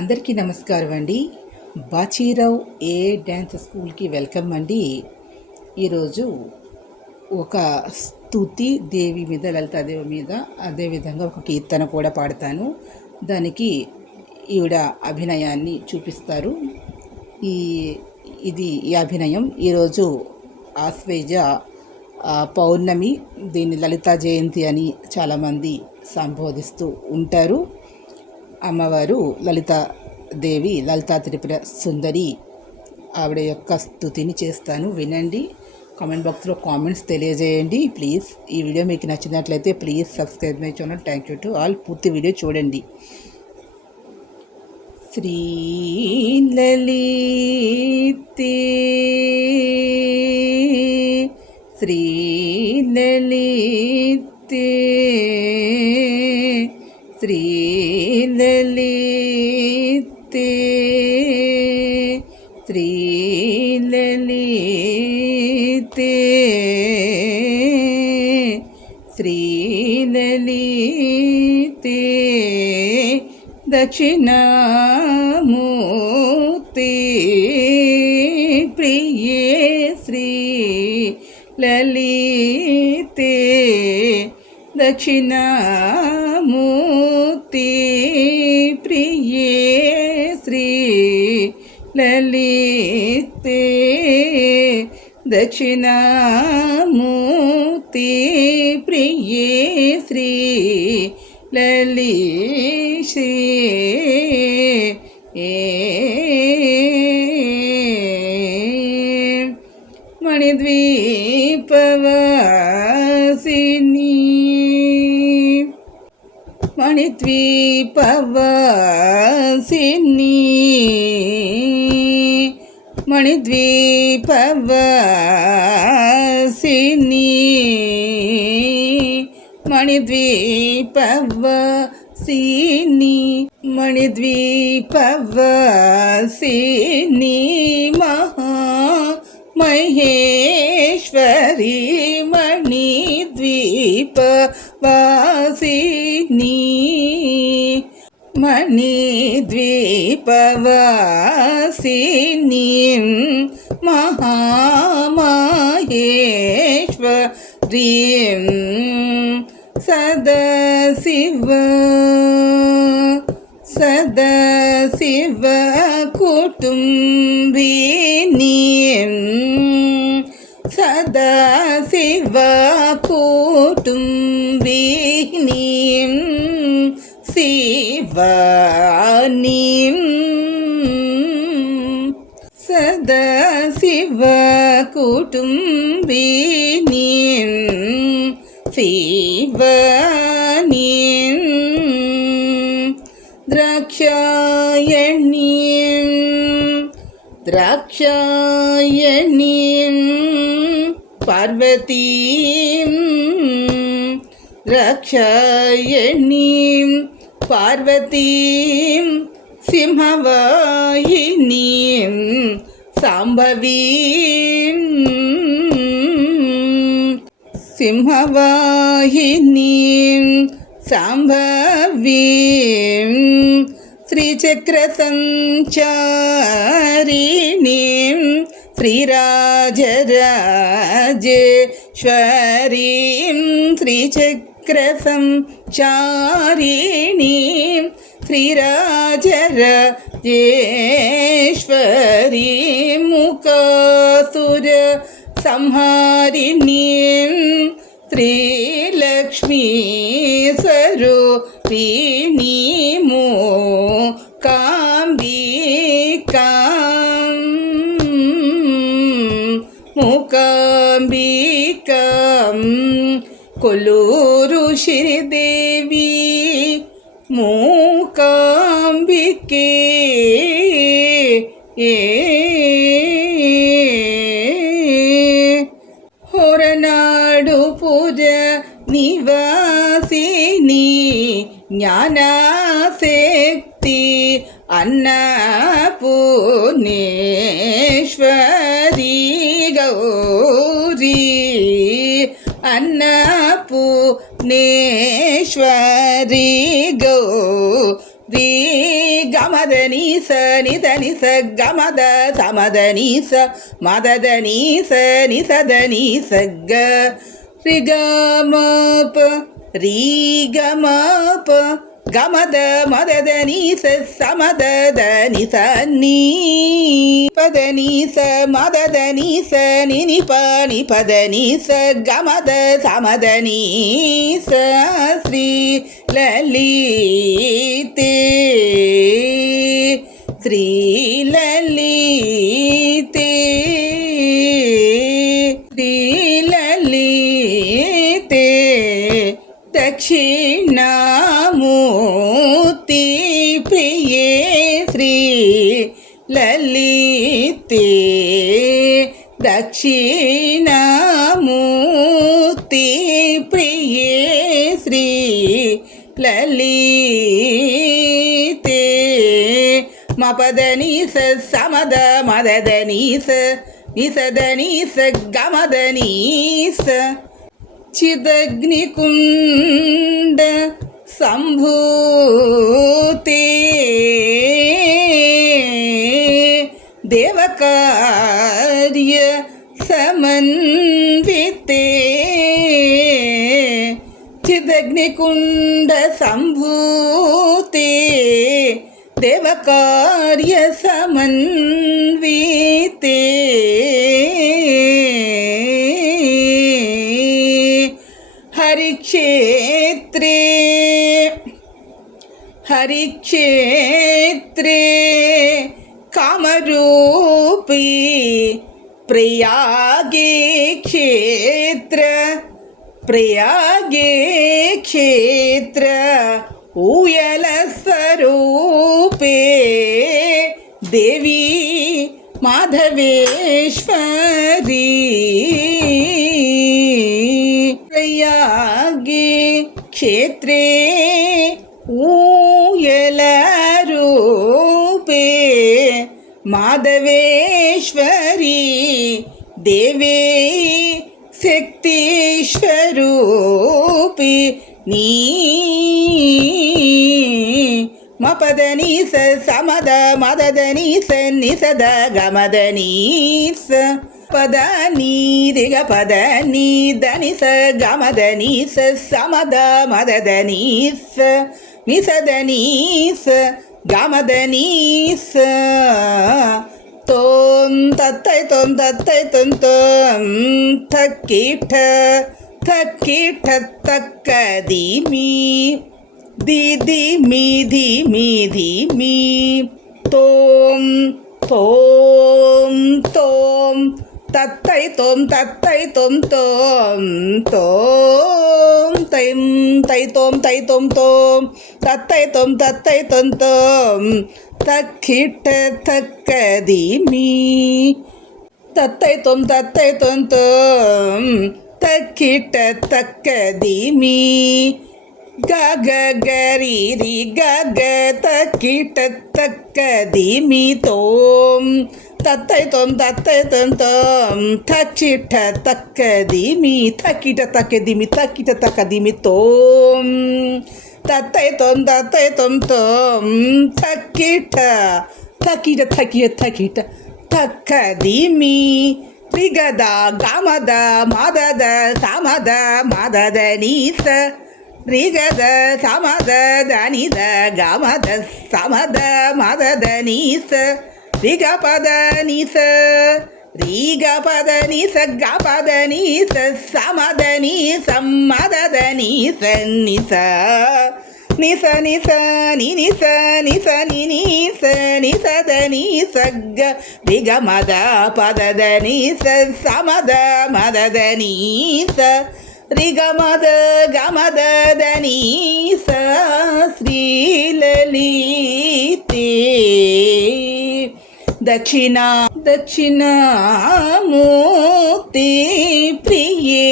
అందరికీ నమస్కారం అండి. బాచీరావు ఏ డ్యాన్స్ స్కూల్కి వెల్కమ్ అండి. ఈరోజు ఒక స్తుతి దేవి మీద, లలితాదేవి మీద, అదేవిధంగా ఒక కీర్తన కూడా పాడతాను. దానికి ఈవిడ అభినయాన్ని చూపిస్తారు. ఈ అభినయం ఈరోజు ఆశ్వేజ పౌర్ణమి. దీన్ని లలితా జయంతి అని చాలామంది సంబోధిస్తూ ఉంటారు. అమ్మవారు లలితాదేవి, లలితా త్రిపుర సుందరి, ఆవిడ యొక్క స్తుతిని చేస్తాను, వినండి. కామెంట్ బాక్స్లో కామెంట్స్ తెలియజేయండి ప్లీజ్. ఈ వీడియో మీకు నచ్చినట్లయితే please subscribe my channel. Thank you to all. పూర్తి వీడియో చూడండి. శ్రీలలితే శ్రీలలితే శ్రీలలితే శ్రీలలితే శ్రీలలితే దక్షిణామూర్తి ప్రియే శ్రీలలితే దక్షిణామూర్తి ప్రియే శ్రీలలితే దక్షిణామూర్తి ప్రియే శ్రీలలితే మణిద్వీపవాసిని మణిద్వీపవాసిని మణిద్వీపవాసిని మణిద్వీపవాసిని మణిద్వీపవాసిని మహేశ్వరి మణిద్వీపవాసిని మణిద్వీపవాసిని మహామహేశ్వరి సదాశివ సదాశివ కుటుంబిని సదాశివ కుటుంబిని శివాని సదాశివ కుటుంబిని శివాని ద్రాక్షాయణి ద్రాక్షాయణి పార్వతీ ద్రాక్షాయణి పార్వతీ సింహవాహిని సాంభవీ సింహవాహిని సాంభవీ శ్రీచక్ర సంచారిణి శ్రీరాజరాజేశ్వరీ శ్రీచక్ర సంచారిణి శ్రీరాజరాజేశ్వరీ ముఖాసుర సంహారిణి శ్రీలక్ష్మీ స్వరూపిణి మూకాంబికా కొల్లూరు శ్రీదేవి మూకాంబికే హొరనాడుపుర నివాసిని జ్ఞానశక్తి అన్నపూర్ణేశ్వరి గౌరీ అన్నపూర్ణేశ్వరి గౌరీ గమద నీస నిద నిస గమద సమద నీస మదద నీస నిసద నీస గ రిగమప రీగమప గమద మదద నీస సమదద నిస నీ పద నీస మదద నీస నిని పని పద నీస గమద సమద నీస శ్రీ లలితే శ్రీ లలితే శ్రీ లలితే దక్షిణామూర్తి ప్రియే శ్రీ లలితే దక్షిణామూర్తి ప్రియే శ్రీ లలితే మపద నీస సమద మదద నీస నిసద నీస గమద నీస చిదగ్నికుండ సంభూతే దేవకార్య సమన్వితే చిదగ్నికుండ సంభూతే దేవకార్య సమన్వితే హరిక్షేత్రే హరిక్షేత్రే కామరూపీ ప్రయాగే క్షేత్ర ప్రయాగే క్షేత్ర ఊయల స్వరూపే దేవి మాధవేశ్వరీ ప్రయాగే క్షేత్రే ఊయల రూపే మాధవేశ్వరీ దేవే శక్తిస్వరూపి నీ మపద నీస సమద మదద నీస నిసద గమద నీస పద నీ దిగ పద నీ దనిస గమద నీస సమద మదద నీస నిసద నీస గమద నీస తోం తత్తై తొం తక్కిఠ తక్కిఠ తక్కదిమి దిమి ధిమి తోం తోం తోం తత్తై తొం తోం తైం తై తొం తోం తత్తై తొం తక్కిఠ తక్కదిమి తత్తై తొం తక్కిఠ తక్కదిమి గగ గరి గగ తక్కిఠ తక్కదిమి తోం తత్తై తొం తక్కిఠ తక్కదిమి తక్కిట తక్కదిమి తోం తత్తై తొం తక్కిట తక్కదిమి రిగద గమద మదద సమద మదద నీస రిగద సమద దనిద గమద సమద మదద నీస రిగ పద నీస గపద నీస సమద నీస మదద నీస నిస నిస నిస నిస నిస నిస నిసద నిస గ రిగ మద పదద నీస సమద మదద నీస రిగ మద గమద నీస శ్రీ లలితే దక్షిణామూర్తి ప్రియే